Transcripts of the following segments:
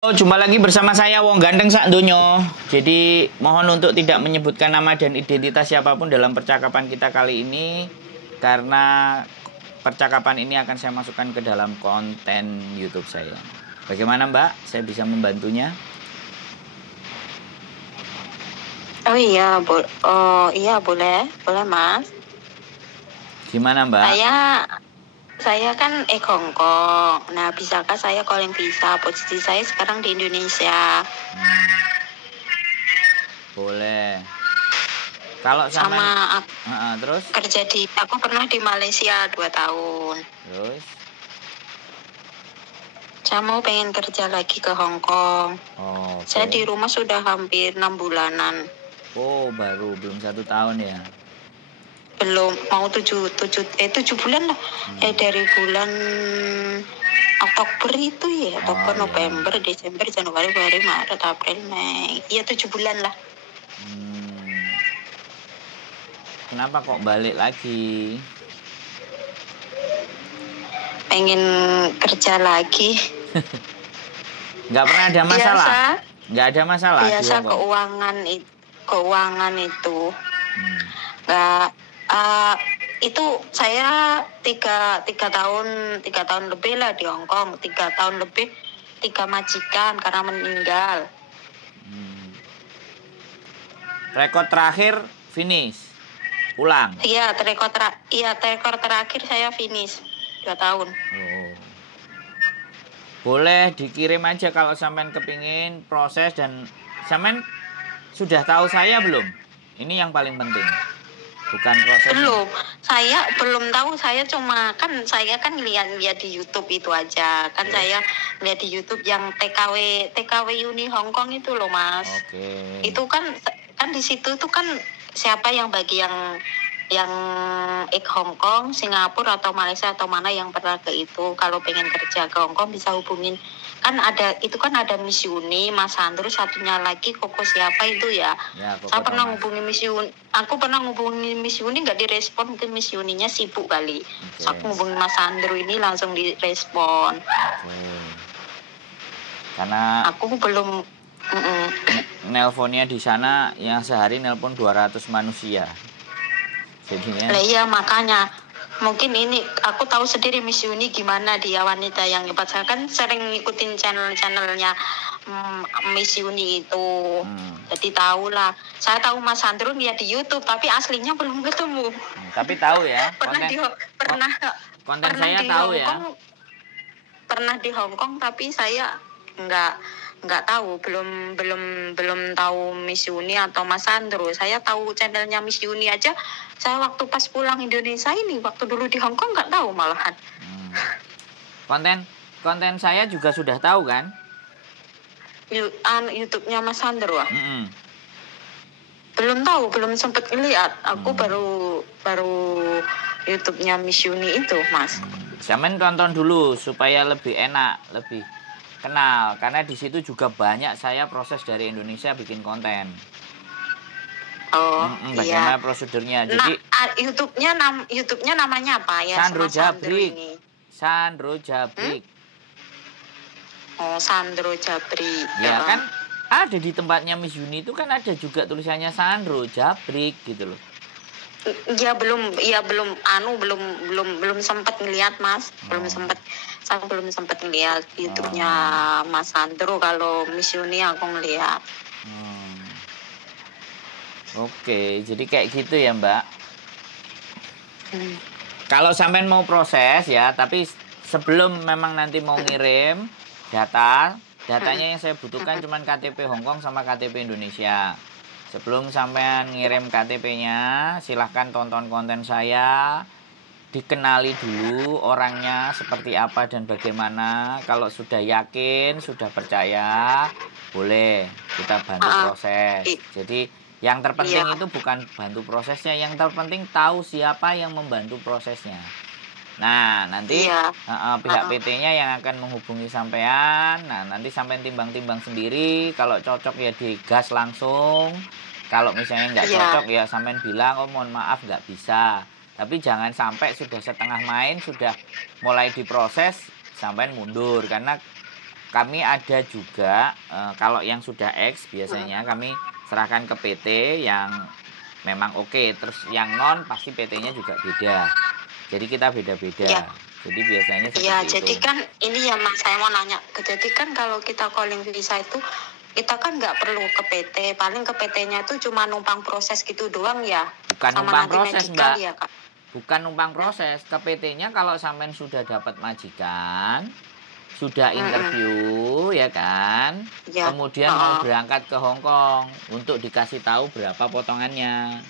Oh, jumpa lagi bersama saya Wong Ganteng Sak Donyo. Jadi mohon untuk tidak menyebutkan nama dan identitas siapapun dalam percakapan kita kali ini, karena percakapan ini akan saya masukkan ke dalam konten YouTube saya. Bagaimana Mbak? Saya bisa membantunya? Oh iya, boleh Mas. Gimana Mbak? Saya kan Hongkong. Nah, bisakah saya calling visa? Posisi saya sekarang di Indonesia. Boleh. Kalau sama terus? Aku pernah di Malaysia 2 tahun. Terus? Saya mau pengen kerja lagi ke Hongkong. Oh, okay. Saya di rumah sudah hampir 6 bulanan. Oh, baru belum 1 tahun ya? Belum, mau 7 bulan lah. Dari bulan Oktober itu ya, Oktober, November, Desember, Januari, Februari, Maret, April, Mei. Iya 7 bulan lah. Kenapa kok balik lagi? Pengen kerja lagi. Nggak pernah ada masalah? Nggak ada masalah? Biasa keuangan itu. Nggak, itu saya 3 tahun lebih lah di Hongkong. 3 tahun lebih, 3 majikan karena meninggal. Rekor terakhir finish, pulang. Iya, rekor terakhir saya finish 2 tahun. Oh. Boleh dikirim aja kalau sampean kepingin proses. Dan sampean sudah tahu saya belum? Ini yang paling penting. Bukan proses. Saya belum tahu. Saya kan lihat di YouTube itu aja. Kan saya lihat di YouTube yang TKW Uni Hongkong itu loh, Mas. Okay. Itu kan di situ tuh kan siapa yang bagi yang Hongkong, Singapura atau Malaysia atau mana yang pernah ke itu, kalau pengen kerja ke Hongkong bisa hubungin. Kan ada Miss Uni, Mas Andrew, satunya lagi Koko siapa itu ya. Saya pernah ngubungi Miss Uni. Aku pernah ngubungi Miss Uni, nggak direspon. Mungkin Miss Uninya sibuk kali. So, aku ngubungi Mas Andrew ini langsung direspon. Karena aku belum nelponnya di sana yang sehari nelpon 200 manusia. Jadinya. Iya, makanya mungkin ini aku tahu sendiri Miss Uni gimana dia wanita yang hebat. Saya kan sering ngikutin channelnya Miss Uni itu. Jadi tahu lah. Saya tahu Mas Andrew lihat di YouTube, tapi aslinya belum ketemu. Tapi tahu ya. Konten saya tahu ya. Pernah di Hongkong, tapi saya nggak tahu, belum tahu Miss Uni atau Mas Andrew. Saya tahu channelnya Miss Uni aja. Saya waktu pas pulang Indonesia ini, waktu dulu di Hongkong nggak tahu malahan. Konten saya juga sudah tahu kan? YouTube-nya Mas Andrew. Belum tahu, belum sempat lihat. Aku baru YouTube-nya Miss Uni itu, Mas. Zaman tonton dulu supaya lebih enak, lebih kenal, karena di situ juga banyak saya proses dari Indonesia bikin konten. Bagaimana prosedurnya? Jadi YouTube-nya namanya apa ya? Sandro Jabrik. Sandro Jabrik. Oh, Sandro Jabrik. Ya kan ada di tempatnya Miss Uni itu kan ada juga tulisannya Sandro Jabrik gitu loh. Belum sempat ngelihat, Mas. Saya belum sempat ngelihat YouTube-nya Mas Sandro. Kalau Miss Uni aku ngelihat. Oke, jadi kayak gitu ya Mbak. Kalau sampean mau proses ya, tapi sebelum memang nanti mau ngirim datanya yang saya butuhkan cuma KTP Hongkong sama KTP Indonesia. Sebelum sampean ngirim KTP-nya, silahkan tonton konten saya, dikenali dulu orangnya seperti apa dan bagaimana. Kalau sudah yakin, sudah percaya, boleh kita bantu proses. Jadi yang terpenting itu bukan bantu prosesnya, yang terpenting tahu siapa yang membantu prosesnya. Nah, nanti pihak PT-nya yang akan menghubungi sampean. Nah, nanti sampean timbang-timbang sendiri. Kalau cocok ya digas langsung. Kalau misalnya nggak cocok ya sampean bilang, oh mohon maaf nggak bisa. Tapi jangan sampai sudah setengah main, sudah mulai diproses, sampean mundur. Karena kami ada juga kalau yang sudah X biasanya kami serahkan ke PT yang memang oke. Terus yang non pasti PT-nya juga beda. Jadi kita beda-beda. Ya. Jadi biasanya seperti ya, itu. Jadi kan ini ya Mas, saya mau nanya. Jadi kan kalau kita calling visa itu kita kan nggak perlu ke PT. Paling ke PT-nya itu cuma numpang proses gitu doang ya. Bukan sama numpang nanti proses medical, Mbak. Ya, Kak? Bukan numpang proses. Ke PT-nya kalau sampean sudah dapat majikan, sudah interview ya kan, ya. kemudian mau berangkat ke Hong Kong untuk dikasih tahu berapa potongannya.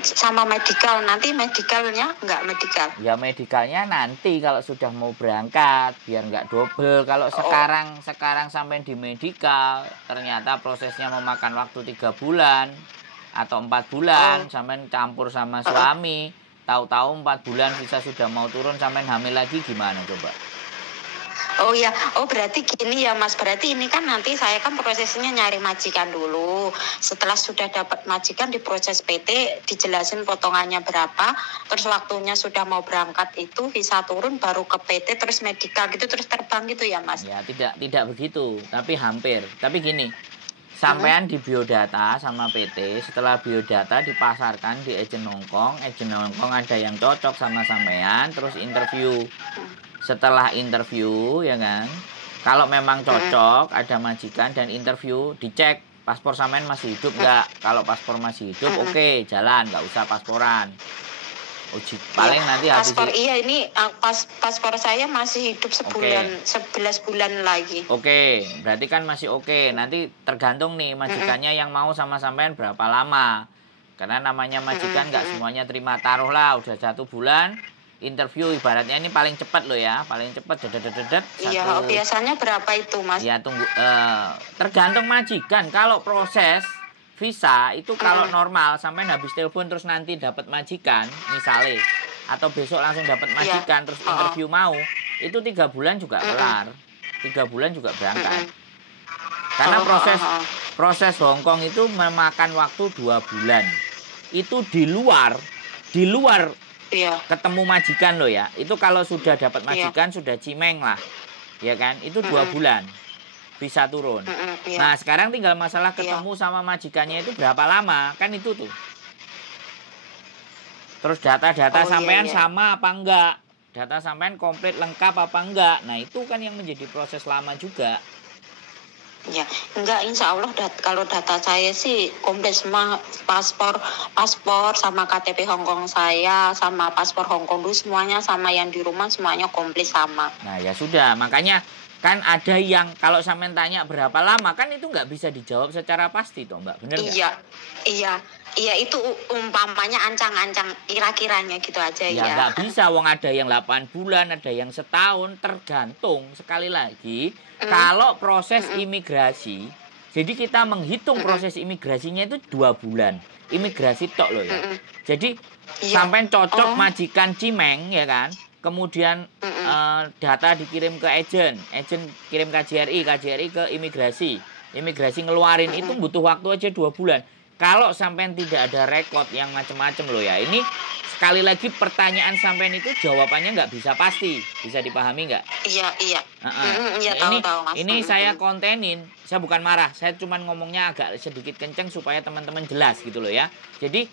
Sama medical, nanti medicalnya nggak medical? Ya medikalnya nanti kalau sudah mau berangkat biar nggak double. Kalau sekarang sampai di medical ternyata prosesnya memakan waktu 3 bulan atau 4 bulan, sampai campur sama suami, tahu-tahu 4 bulan visa sudah mau turun, sampai hamil lagi, gimana coba? Oh ya, berarti gini ya Mas, berarti ini kan nanti saya kan prosesnya nyari majikan dulu. Setelah sudah dapat majikan di proses PT, dijelasin potongannya berapa, terus waktunya sudah mau berangkat itu visa turun baru ke PT terus medical gitu terus terbang gitu ya Mas? Ya tidak begitu, tapi hampir. Tapi gini, sampean di biodata sama PT, setelah biodata dipasarkan di agen Hongkong ada yang cocok sama sampean, terus interview. Setelah interview ya kan, kalau memang cocok ada majikan dan interview, dicek paspor sampean masih hidup nggak. Kalau paspor masih hidup oke, jalan, nggak usah pasporan. Uji paling nanti habis paspor ini paspor saya masih hidup sebulan, 11 bulan lagi. Oke, berarti kan masih oke. Nanti tergantung nih majikannya yang mau sama sampean berapa lama. Karena namanya majikan nggak semuanya terima. Taruhlah udah 1 bulan interview, ibaratnya ini paling cepat loh ya, paling cepat dedet. Iya, biasanya berapa itu Mas? Ya tunggu, tergantung majikan. Kalau proses visa itu kalau normal sampai habis telepon terus nanti dapat majikan misalnya, atau besok langsung dapat majikan terus interview mau, itu 3 bulan juga kelar, 3 bulan juga berangkat. Karena proses Hongkong itu memakan waktu 2 bulan. Itu di luar ketemu majikan loh ya. Itu kalau sudah dapat majikan sudah cimeng lah, ya kan? Itu 2 bulan bisa turun. Nah sekarang tinggal masalah ketemu sama majikannya itu berapa lama, kan itu tuh. Terus data-data sampean sama apa enggak, data sampean komplit lengkap apa enggak. Nah itu kan yang menjadi proses lama juga. Ya, enggak, insya Allah kalau data saya sih komplit semua, paspor sama KTP Hongkong saya, sama paspor Hongkong dulu semuanya sama, yang di rumah semuanya komplit sama. Nah ya sudah, makanya kan ada yang kalau sampean tanya berapa lama, kan itu nggak bisa dijawab secara pasti toh Mbak, bener nggak? Iya itu umpamanya ancang-ancang kira-kiranya gitu aja ya. Ya nggak bisa, wong ada yang 8 bulan, ada yang setahun, tergantung sekali lagi. Kalau proses imigrasi, jadi kita menghitung proses imigrasinya itu 2 bulan. Imigrasi tok loh ya. Jadi sampai cocok majikan cimeng ya kan. Kemudian data dikirim ke agen kirim KJRI ke imigrasi ngeluarin, itu butuh waktu aja 2 bulan. Kalau sampean tidak ada rekod yang macam-macam loh ya, ini sekali lagi pertanyaan sampean itu jawabannya nggak bisa pasti, bisa dipahami nggak? Iya. Ini saya kontenin, saya bukan marah, saya cuma ngomongnya agak sedikit kenceng supaya teman-teman jelas gitu loh ya. Jadi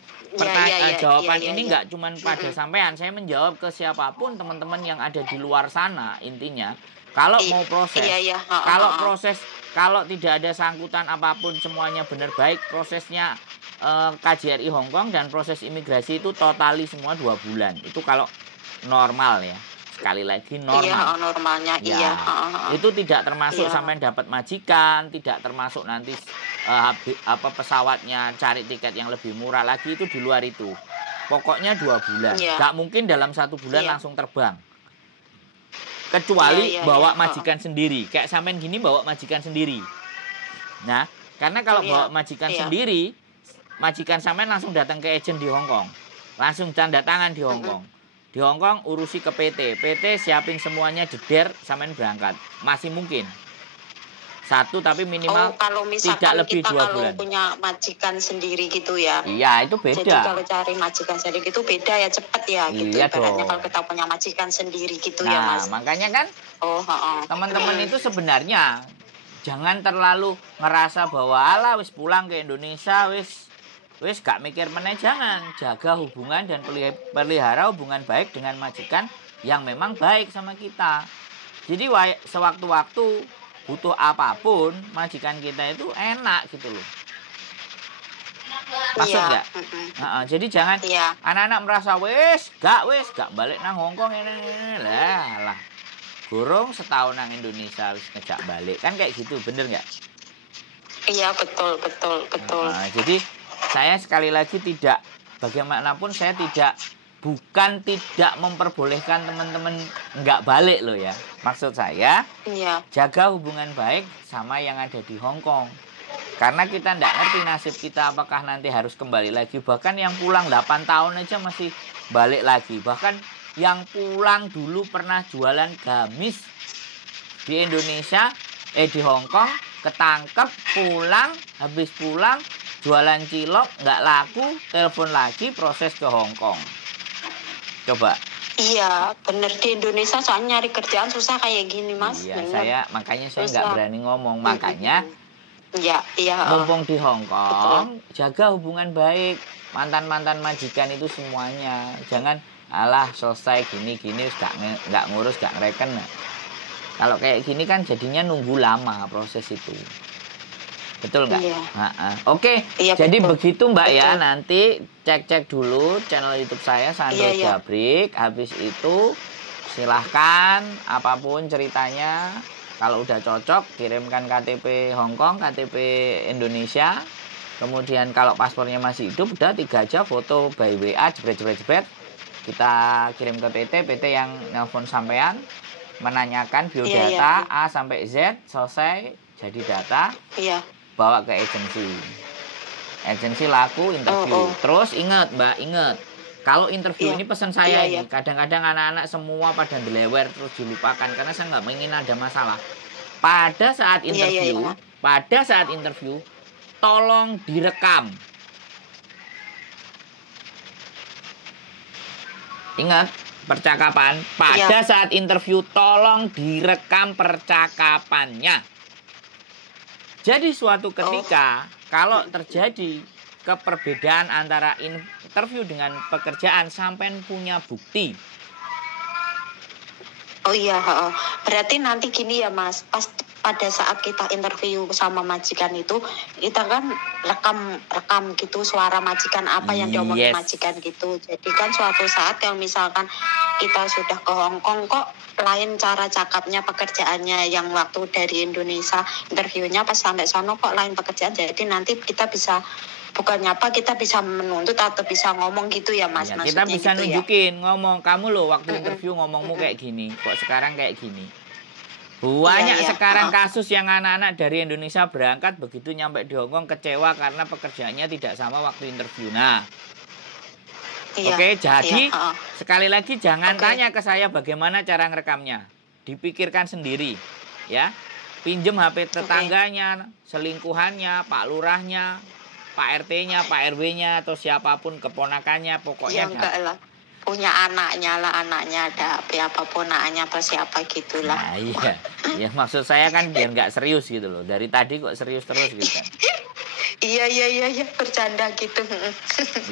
jawaban ini nggak cuma pada sampean, saya menjawab ke siapapun teman-teman yang ada di luar sana. Intinya kalau mau proses, kalau tidak ada sangkutan apapun, semuanya benar baik, prosesnya KJRI Hongkong dan proses imigrasi itu totali semua 2 bulan. Itu kalau normal ya. Sekali lagi normal. Iya, normalnya Itu tidak termasuk sampai dapat majikan, tidak termasuk nanti pesawatnya cari tiket yang lebih murah lagi, itu di luar itu. Pokoknya 2 bulan. Nggak mungkin dalam 1 bulan langsung terbang. Kecuali bawa majikan sendiri. Kayak sampean gini bawa majikan sendiri. Nah, karena kalau bawa majikan sendiri, majikan sampean langsung datang ke agen di Hongkong. Langsung tanda tangan di Hongkong. Di Hongkong urusi ke PT. PT siapin semuanya jeder, sampean berangkat. Masih mungkin. 1 tapi minimal kalau tidak lebih 2 bulan. Kalau punya majikan sendiri gitu ya. Iya, itu beda. Jadi kalau cari majikan sendiri itu beda ya, cepet ya gitu. Iya Ibaratnya kalau kita punya majikan sendiri gitu ya Mas. Makanya kan Teman-teman itu sebenarnya jangan terlalu ngerasa bahwa ala wis pulang ke Indonesia wis gak mikir meneh, jangan. Jaga hubungan dan pelihara hubungan baik dengan majikan yang memang baik sama kita. Jadi sewaktu-waktu butuh apapun, majikan kita itu enak gitu loh. Maksud nggak? Jadi jangan anak-anak merasa wis gak balik nang Hongkong ini lah. Gorong setahun nang Indonesia wis ngejak balik, kan kayak gitu, bener nggak? Iya, betul. Jadi saya sekali lagi bagaimanapun saya bukan tidak memperbolehkan teman-teman nggak balik loh ya. Maksud saya, jaga hubungan baik sama yang ada di Hongkong. Karena kita nggak ngerti nasib kita apakah nanti harus kembali lagi. Bahkan yang pulang 8 tahun aja masih balik lagi. Bahkan yang pulang dulu pernah jualan gamis di Indonesia, di Hongkong, ketangkep, habis pulang, jualan cilok, nggak laku, telepon lagi, proses ke Hongkong. Coba. Iya, bener, di Indonesia soalnya nyari kerjaan susah kayak gini, Mas. Iya, makanya saya nggak berani ngomong. Makanya, iya. mumpung di Hongkong, jaga hubungan baik. Mantan-mantan majikan itu semuanya. Jangan, alah selesai gini-gini, nggak ngurus, nggak ngereken. Kalau kayak gini kan jadinya nunggu lama proses itu. Betul nggak? Iya. Oke, iya, jadi betul. begitu Mbak ya. Nanti cek dulu channel YouTube saya Sandro Jabrik. Habis itu silahkan apapun ceritanya. Kalau udah cocok kirimkan KTP Hongkong, KTP Indonesia. Kemudian kalau paspornya masih hidup, udah 3 aja foto by WA jebret. Kita kirim ke PT yang nelpon sampean menanyakan biodata A sampai Z, selesai jadi data. Iya. Bawa ke agensi laku interview. Terus ingat Mbak, kalau interview ini pesan saya ini, kadang-kadang anak-anak semua pada delewer terus dilupakan karena saya nggak ingin ada masalah. Pada saat interview, tolong direkam. Ingat percakapan. Pada saat interview tolong direkam percakapannya. Jadi suatu ketika kalau terjadi keperbedaan antara interview dengan pekerjaan, sampai punya bukti. Oh iya, berarti nanti gini ya Mas, pada saat kita interview sama majikan itu, kita kan rekam gitu suara majikan apa yang diomongin majikan gitu. Jadi kan suatu saat yang misalkan kita sudah ke Hongkong kok lain cara cakapnya pekerjaannya yang waktu dari Indonesia interviewnya pas sampai sono kok lain pekerjaan. Jadi nanti kita bisa kita bisa menuntut atau bisa ngomong gitu ya Mas. Ya, kita bisa gitu nunjukin ngomong kamu loh waktu interview ngomongmu kayak gini, kok sekarang kayak gini. Banyak sekarang kasus yang anak-anak dari Indonesia berangkat begitu nyampe di Hongkong kecewa karena pekerjaannya tidak sama waktu interview. Nah, oke, jadi sekali lagi jangan tanya ke saya bagaimana cara ngerekamnya. Dipikirkan sendiri, ya. Pinjem HP tetangganya, selingkuhannya, Pak Lurahnya, Pak RT-nya, Pak RW-nya, atau siapapun keponakannya, pokoknya. Ya enggak lah. Punya anaknya ada HP apapun anaknya atau siapa gitulah. Nah, iya. Ya maksud saya kan biar nggak serius gitu loh. Dari tadi kok serius terus gitu kan. Iya, bercanda gitu.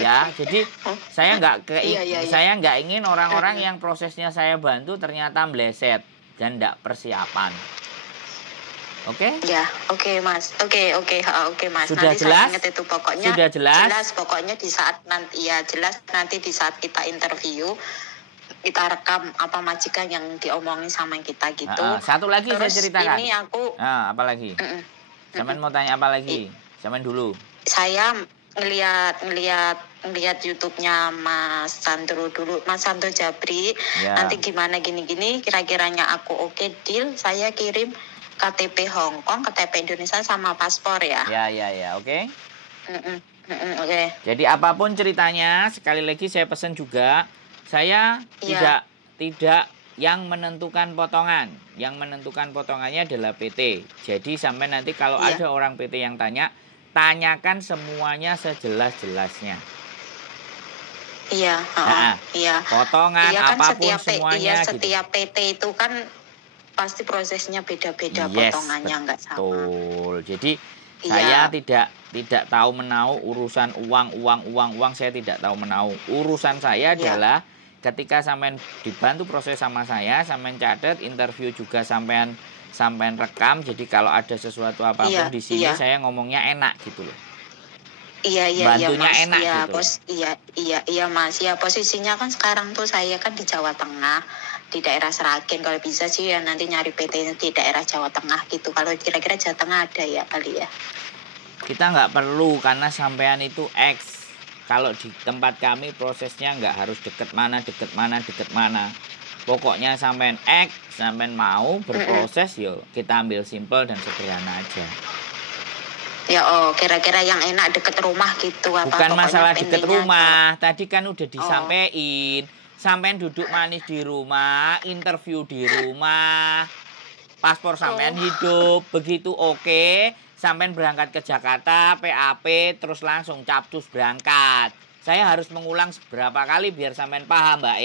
Ya, jadi saya nggak ingin orang-orang yang prosesnya saya bantu ternyata meleset dan nggak persiapan. Oke? Ya, oke Mas. Oke Mas. Sudah nanti jelas? saya ingat itu pokoknya. Sudah jelas? Jelas pokoknya di saat nanti di saat kita interview kita rekam apa majikan yang diomongin sama kita gitu. Satu lagi terus saya ceritakan. Ini aku. Apa lagi? Saman mau tanya apa lagi? Saman dulu. Saya ngelihat YouTube-nya Mas Sandro dulu, Mas Sandro Jabrik. Ya. Nanti gimana gini-gini, kira-kiranya aku oke deal, saya kirim KTP Hongkong, KTP Indonesia sama paspor ya. Ya, oke. Oke. Jadi apapun ceritanya, sekali lagi saya pesan juga, saya tidak yang menentukan potongan. Yang menentukan potongannya adalah PT. Jadi sampai nanti kalau ada orang PT yang tanya, tanyakan semuanya sejelas-jelasnya. Iya, Potongan kan apapun semuanya setiap PT itu kan pasti prosesnya beda-beda, potongannya nggak sama. Betul. Jadi saya tidak tahu menau urusan uang, saya tidak tahu menau. Urusan saya adalah ketika sampean dibantu proses sama saya, sampean catat, interview juga sampean rekam. Jadi kalau ada sesuatu apapun di sini saya ngomongnya enak gitu loh. Bantunya Mas. Enak gitu. Iya Mas. Ya posisinya kan sekarang tuh saya kan di Jawa Tengah, di daerah Seragen. Kalau bisa sih ya nanti nyari PT di daerah Jawa Tengah gitu. Kalau kira-kira Jawa Tengah ada ya kali ya. Kita nggak perlu karena sampean itu X. Kalau di tempat kami prosesnya nggak harus deket mana. Pokoknya sampean X, sampean mau berproses, yuk kita ambil simpel dan sederhana aja. Ya kira-kira yang enak deket rumah gitu apa? Bukan masalah deket rumah. Tadi kan udah disampaikan. Sampean duduk manis di rumah, interview di rumah, paspor sampean hidup, begitu oke. Sampean berangkat ke Jakarta, PAP, terus langsung capcus berangkat. Saya harus mengulang beberapa kali biar sampean paham, Mbak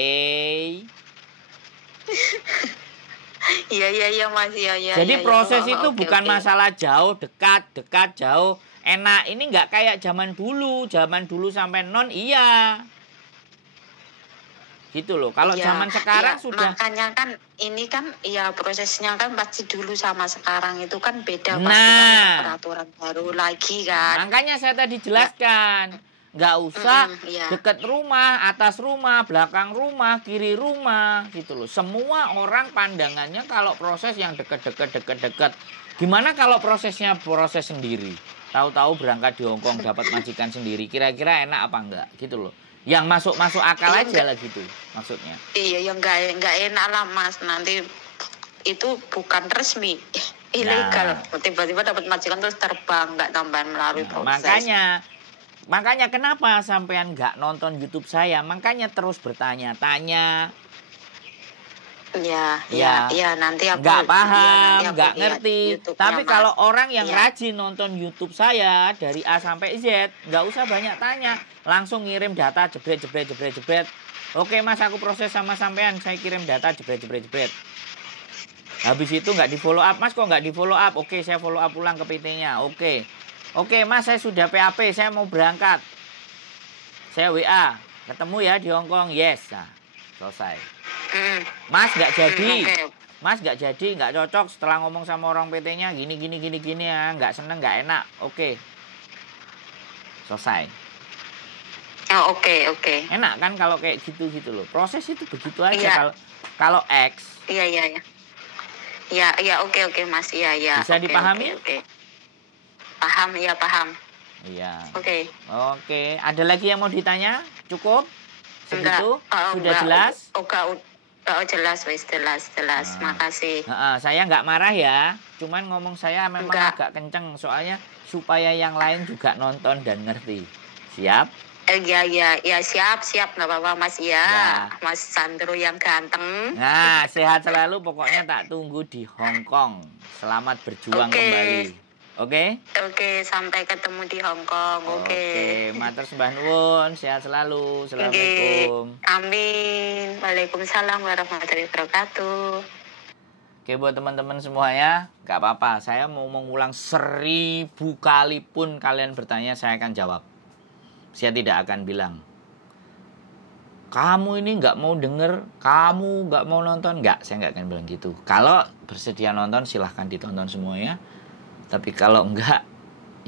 Iya Mas, iya. Jadi proses itu bukan masalah jauh, dekat, jauh, enak. Ini nggak kayak zaman dulu sampai non gitu loh. Kalau zaman sekarang sudah. Makanya kan ini kan ya prosesnya kan pasti dulu sama sekarang itu kan beda. Pasti kan ada peraturan baru lagi kan. Makanya saya tadi jelaskan. Nggak usah dekat rumah, atas rumah, belakang rumah, kiri rumah gitu loh. Semua orang pandangannya kalau proses yang dekat. Gimana kalau prosesnya proses sendiri? Tahu-tahu berangkat di Hongkong dapat majikan sendiri. Kira-kira enak apa enggak gitu loh. Yang masuk akal aja lah gitu maksudnya. Iya, yang nggak enak lah Mas. Nanti itu bukan resmi, ilegal. Tiba-tiba dapat majikan terus terbang, nggak tambahan melalui proses. Makanya kenapa sampean nggak nonton YouTube saya? Makanya terus bertanya-tanya. Iya, nanti aku nggak paham, nggak ngerti. Tapi kalau orang yang rajin nonton YouTube saya dari A sampai Z, nggak usah banyak tanya, langsung ngirim data jebret. Oke Mas, aku proses sama sampean, saya kirim data jebret. Habis itu nggak di follow up, Mas kok nggak di follow up? Oke, saya follow up ulang ke PT-nya. Oke Mas, saya sudah PAP, saya mau berangkat. Saya WA, ketemu ya di Hongkong. Yes, nah, selesai. Mas nggak jadi, nggak cocok. Setelah ngomong sama orang PT-nya gini ya, nggak seneng, nggak enak. Oke, selesai. Oke. Enak kan kalau kayak gitu loh. Proses itu begitu aja. Kalau X. Iya. Oke Mas. Iya. Bisa dipahami? Oke. Paham. Iya. Oke. Ada lagi yang mau ditanya? Cukup? Segitu? Sudah jelas? Jelas. Makasih. Saya nggak marah ya. Cuman ngomong saya memang agak kenceng. Soalnya supaya yang lain juga nonton dan ngerti. Siap? Ya siap. Nggak apa-apa Mas ya. Mas Sandro yang ganteng. Nah, sehat selalu. Pokoknya tak tunggu di Hongkong. Selamat berjuang kembali. Oke, sampai ketemu di Hongkong. Oke, matur sembah nuwun, sehat selalu. Assalamualaikum. Amin. Waalaikumsalam warahmatullahi wabarakatuh. Oke, buat teman-teman semuanya, nggak apa-apa. Saya mau mengulang 1000 kali pun kalian bertanya, saya akan jawab. Saya tidak akan bilang, kamu ini nggak mau denger, kamu nggak mau nonton. Nggak, saya nggak akan bilang gitu. Kalau bersedia nonton, silahkan ditonton semuanya. Tapi kalau enggak,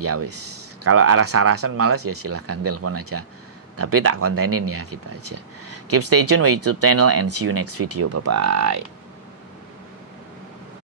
ya wis. Kalau aras-arasan malas ya silahkan telepon aja. Tapi tak kontenin ya, gitu aja. Keep stay tune with YouTube channel and see you next video. Bye-bye.